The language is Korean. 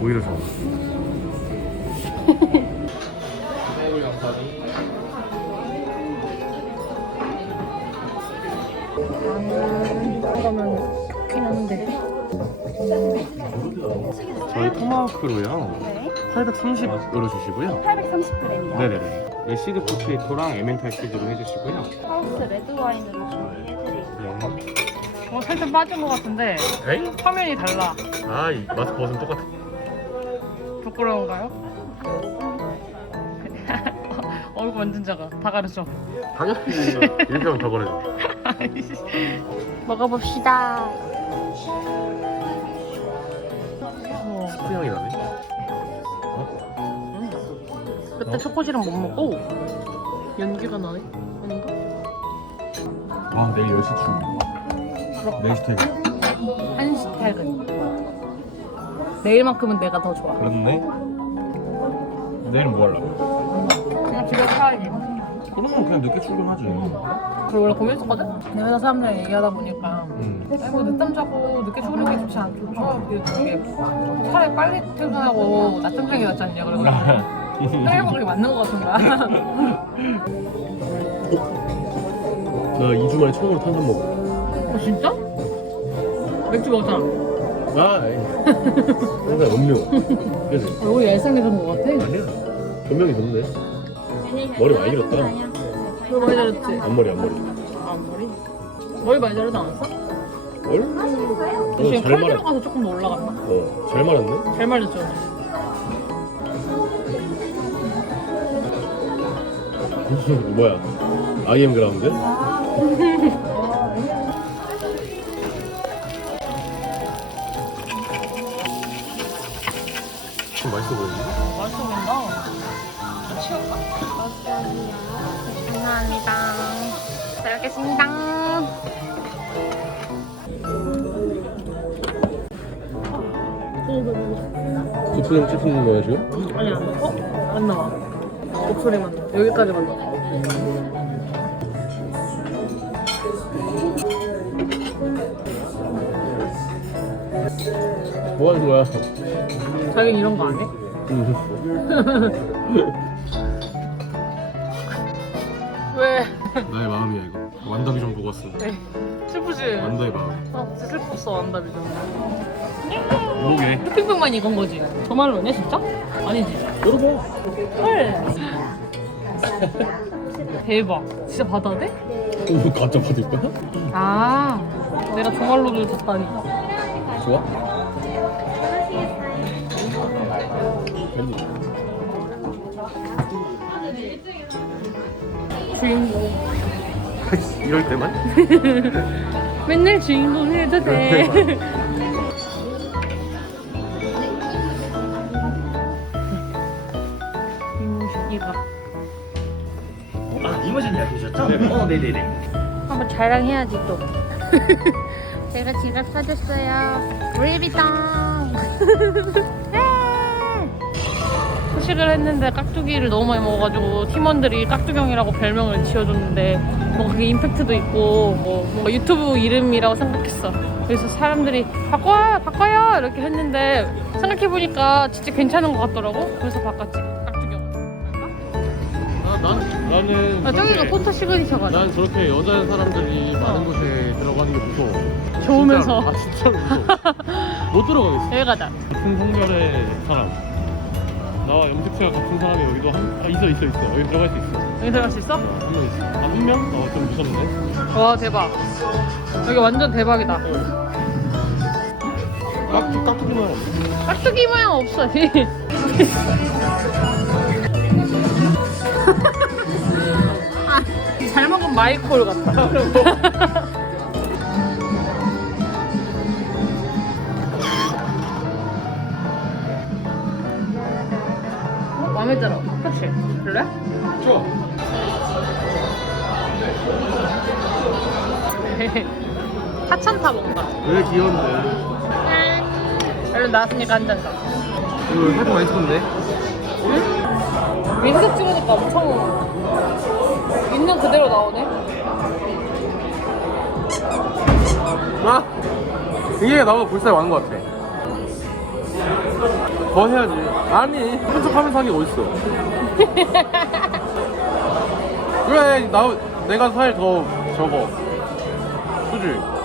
오히려 좋아. 가면 좋긴 한데. 저희 토마호크로요. 네. 830으로 주시고요. 830g이요. 네네네. 레시드 포테이토랑 에멘탈 치즈로 해주시고요. 하우스 레드 와인으로 준비해드릴게요. 네. 어, 살짝 빠진 것 같은데 에이? 화면이 달라. 아, 이 마스크 벗으면 똑같아. 부끄러운가요? 얼굴 완전 작아. 다 가르쳐. 당연히 이렇게 하면 더 걸어져. 먹어봅시다. 어, 스프 향이 나네. 그때 초코실은 못 먹고 연기가 나네. 아닌가? 아, 내일 10시 출근. 4시 퇴근. 한시 퇴근. 내일만큼은 내가 더 좋아. 그렇네. 내일은 뭐 하려고? 그냥 집에 가야지. 그러면 그냥 늦게 출근하지. 그리고 원래 고민했었거든? 내 회사 사람들이랑 얘기하다 보니까 음. 아이고 늦잠 자고 늦게 출근하는 게 좋지 않죠? 이게 차라리 빨리 퇴근하고 낮잠 자기 낫지 않냐 그래서 생각해보니까 그게 맞는 것 같은 거야 나 2주 만에 처음으로 탄산 먹어. 어 진짜? 맥주 먹었잖아 아, 에이. 항상 음료. 그지? 얼굴이 얄쌍해진 것 같아 아니야. 변명이 좋네. 머리 많이 길었다. 너 많이 자랐지? 앞머리, 앞머리. 앞머리? 머리 많이 자르지 않았어? 얼? 지금 어, 잘컬 말았. 들어가서 조금 더 올라갔나? 어, 잘 말았네. 잘 말렸죠? 뭐야? IM 그라운드? 맛있어 보인다 치울까? 감사합니다 잘 먹겠습니다 치킨 치킨 거야 지금? 아니 안 나와. 어? 안 나와. 목소리만 나와. 여기까지만 나와. 뭐 하는 거야? 자긴 이런 거 안 해? 음. 왜? 나의 마음이야 이거. 완더비 좀 보고 왔어. 네. 슬프지? 완더의 마음. 아 진짜 슬펐어 완다비 좀. 뭐게? 흑핑백만 이건 거지? 정말로냐 진짜? 아니지? 여러분. 헐. 대박. 진짜? 이거 가짜 받을까? 아 내가 정말로를 줬다니. 좋아? 주인공. 이럴 때만? 맨날 주인공 해도 돼. 이모식이가 아, 이모진 예약해주셨죠? 어, 네네네. 한번 자랑해야지 또. 제가 지갑 사줬어요. 루이비통. 예! 소식을 했는데 깍두기를 너무 많이 먹어가지고 팀원들이 깍두경이라고 별명을 지어줬는데 뭐 그게 임팩트도 있고 뭐 뭔가 유튜브 이름이라고 생각했어. 그래서 사람들이 바꿔요, 바꿔요 이렇게 했는데 생각해보니까 진짜 괜찮은 것 같더라고. 그래서 바꿨지. 아, 난 나는 아 저기가 저렇게- 포토 시그니처가. 난 저렇게 여자 사람들이 많은 곳에 들어가는 게 무서워. 좋으면서. 진짜로. 아 진짜로 무서워. 못 들어가겠어. 여기 가자. 같은 성별의 사람. 나와 염색체가 같은 사람이 여기도 한, 아, 있어 있어 있어. 여기 들어갈 수 있어. 여기 들어갈 수 있어? 한 명 있어. 아, 한 명? 어, 좀 무섭네. 와 대박 여기 완전 대박이다 깍두 깍두기만. 깍두기 모양 없어 아, 잘 먹은 마이콜 같다 마음에 들어 그치? 그래? 좋아. 하찮다 뭔가 왜 귀여운데? 얼른 나왔으니까 한잔 더 이거 살짝 많이 찍었네. 민석 찍으니까 엄청 있는 그대로 나오네. 아! 이게 나보다 볼살 많은 것 같아. 더 해야지. 아니, 끈적하면서 하기 어딨어. 그래, 나, 내가 살 더 적어. 그지?